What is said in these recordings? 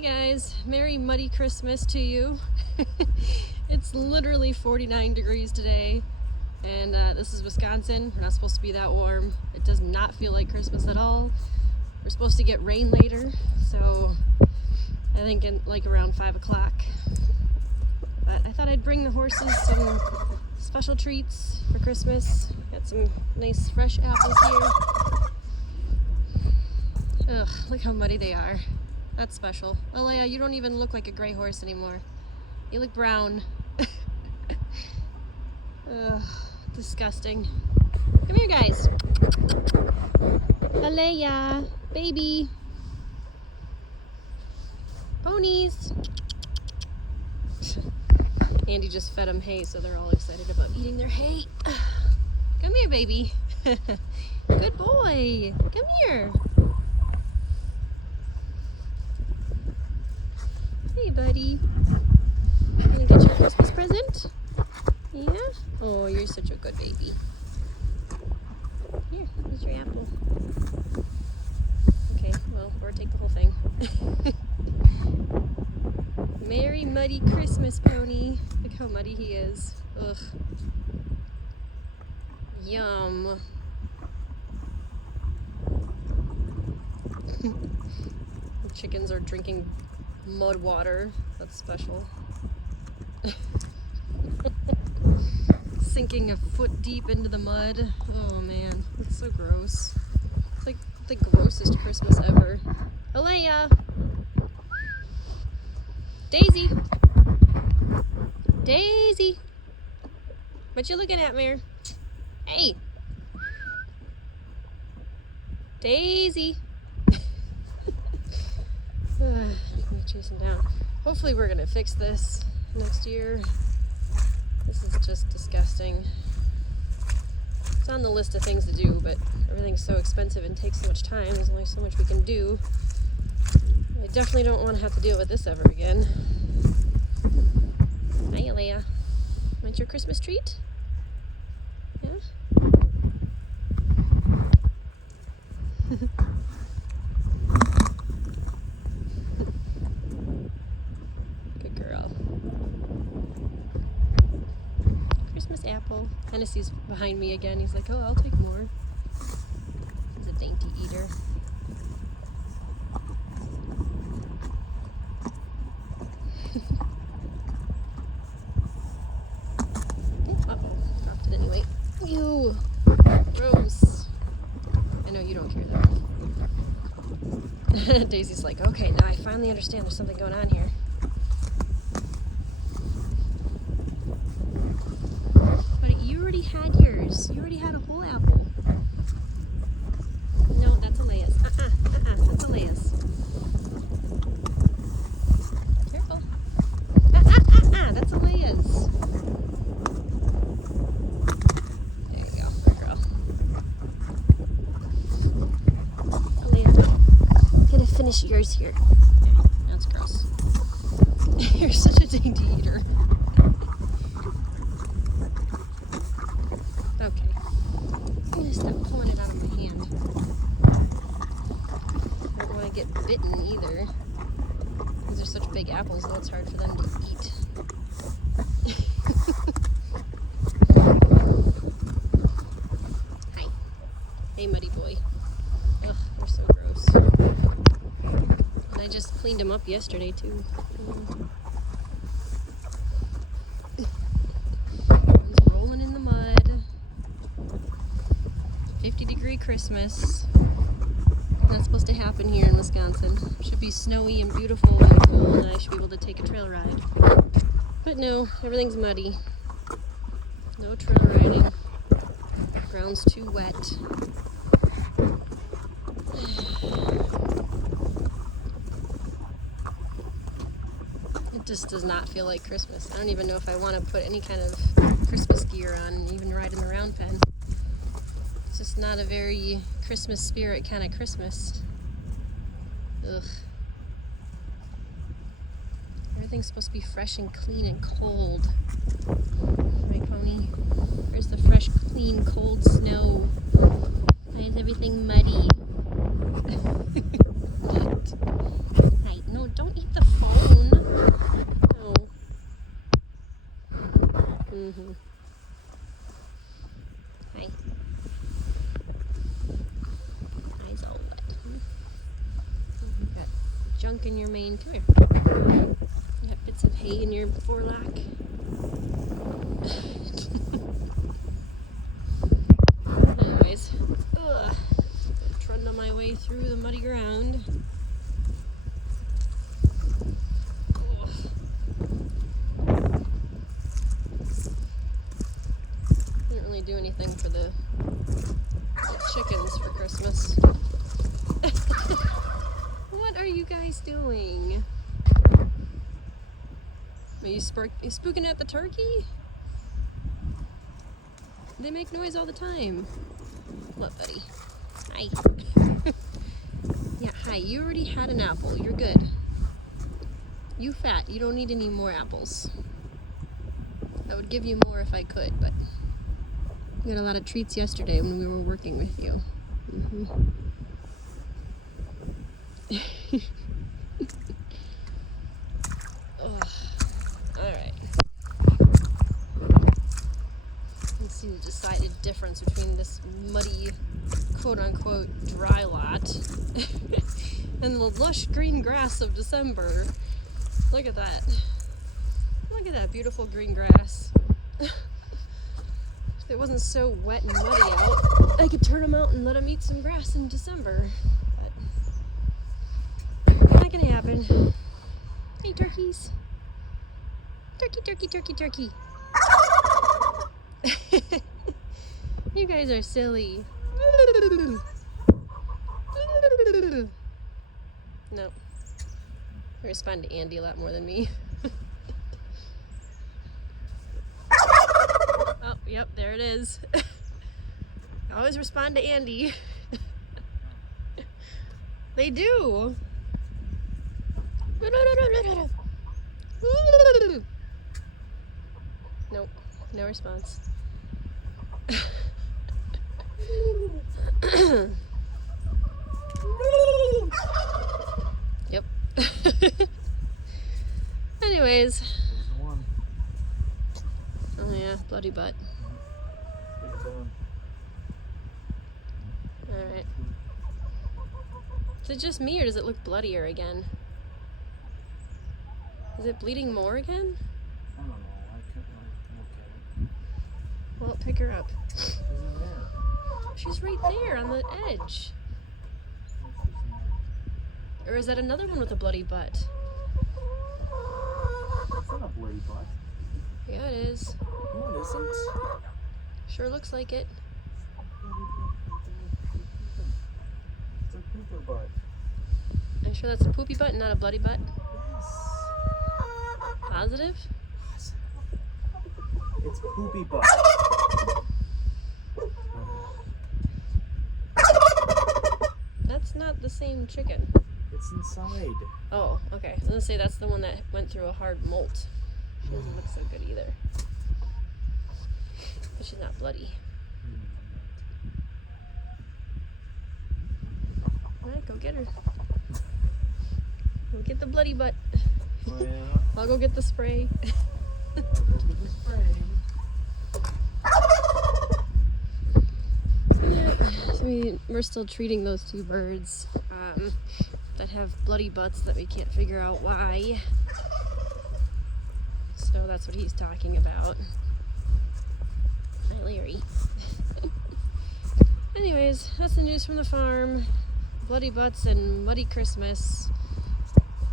Hey guys, Merry Muddy Christmas to you. It's literally 49 degrees today, and this is Wisconsin. We're not supposed to be that warm. It does not feel like Christmas at all. We're supposed to get rain later, so I think in like around 5 o'clock. But I thought I'd bring the horses some special treats for Christmas. Got some nice fresh apples here. Ugh, look how muddy they are. That's special. Alea, you don't even look like a gray horse anymore. You look brown. Ugh, disgusting. Come here, guys. Alea, baby. Ponies. Andy just fed them hay, so they're all excited about eating their hay. Come here, baby. Good boy. Come here. Hey, buddy. Gonna get your Christmas present? Yeah? Oh, you're such a good baby. Here, here's your apple. Okay, well, or take the whole thing. Merry Muddy Christmas, pony. Look how muddy he is. Ugh. Yum. The chickens are drinking mud water. That's special. Sinking a foot deep into the mud. Oh man, it's so gross. It's like the grossest Christmas ever. Alea! Daisy! Daisy! What you looking at, Mare? Hey! Daisy! Chasing down. Hopefully we're gonna fix this next year. This is just disgusting. It's on the list of things to do, but everything's so expensive and takes so much time. There's only so much we can do. I definitely don't want to have to deal with this ever again. Hi, Alea. Want your Christmas treat? Yeah? Good girl. Christmas apple. Hennessy's behind me again. He's like, oh, I'll take more. He's a dainty eater. Uh-oh, dropped it anyway. Ew, gross. I know you don't care though. Daisy's like, okay, now I finally understand there's something going on here. But you already had yours. You already had a whole apple. No, that's Alea's. That's Alea's. Careful. That's Alea's. There you go, good girl. Alea, I'm gonna finish yours here. That's gross. You're such a dainty eater. Okay. I'm gonna stop pulling it out of my hand. I don't want to get bitten either. These are such big apples, though it's hard for them to eat. Hi. Hey, muddy boy. Ugh, you're so gross. And I just cleaned him up yesterday, too. He's rolling in the mud. 50-degree Christmas. Not supposed to happen here in Wisconsin. It should be snowy and beautiful and cool, and I should be able to take a trail ride. But no, everything's muddy. No trail riding. Ground's too wet. It just does not feel like Christmas. I don't even know if I want to put any kind of Christmas gear on and even ride in the round pen. It's just not a very Christmas spirit kind of Christmas. Ugh. Everything's supposed to be fresh and clean and cold. Right, pony? Where's the fresh, clean, cold snow? Why is everything muddy? What? Hey, no, don't eat the Mm-hmm. Hi. Eyes all wet. You've got junk in your mane. Come here. You got bits of hay in your forelock. Anyways, trundle my way through the muddy ground. Didn't really do anything for the chickens for Christmas. What are you guys doing? Are you spooking at the turkey? They make noise all the time. What, buddy? Hi. Yeah, hi. You already had an apple. You're good. You fat. You don't need any more apples. I would give you more if I could, but you got a lot of treats yesterday when we were working with you. Mm-hmm. Alright. Let's see the decided difference between this muddy, quote-unquote, dry lot and the lush green grass of December. Look at that. Look at that beautiful green grass. If it wasn't so wet and muddy out, I could turn them out and let them eat some grass in December. But not gonna happen. Hey, turkeys. Turkey, turkey, turkey, turkey. You guys are silly. No. I respond to Andy a lot more than me. Oh, yep, there it is. I always respond to Andy. They do. Nope, no response. Yep. Anyways. Oh yeah, bloody butt. Alright. Is it just me or does it look bloodier again? Is it bleeding more again? I don't know. I can't really look at it. Well, pick her up. She's in there. She's right there on the edge. Or is that another one with a bloody butt? It's not a bloody butt. Yeah, it is. No, it isn't. Sure looks like it. It's a pooper butt. Are you sure that's a poopy butt and not a bloody butt? Yes. Positive? It's poopy butt. That's not the same chicken. It's inside. Oh, okay. I was gonna say that's the one that went through a hard molt. She doesn't look so good either. But she's not bloody. Alright, go get her. Go get the bloody butt. Oh, yeah. I'll go get the spray. I'll go get the spray. Yeah, so we're still treating those two birds that have bloody butts that we can't figure out why. So that's what he's talking about. Hi, Larry. Anyways, that's the news from the farm. Bloody butts and muddy Christmas.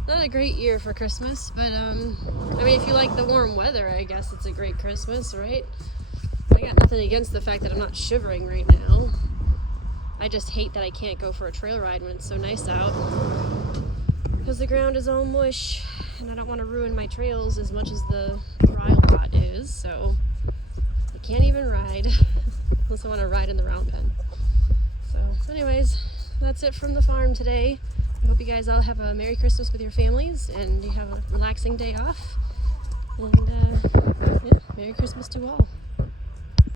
Not a great year for Christmas, but I mean, if you like the warm weather, I guess it's a great Christmas, right? I got nothing against the fact that I'm not shivering right now. I just hate that I can't go for a trail ride when it's so nice out. Because the ground is all mush, and I don't want to ruin my trails as much as the dry lot is, so I can't even ride. Unless I want to ride in the round pen. So, anyways, that's it from the farm today. I hope you guys all have a Merry Christmas with your families, and you have a relaxing day off. And, yeah, Merry Christmas to all.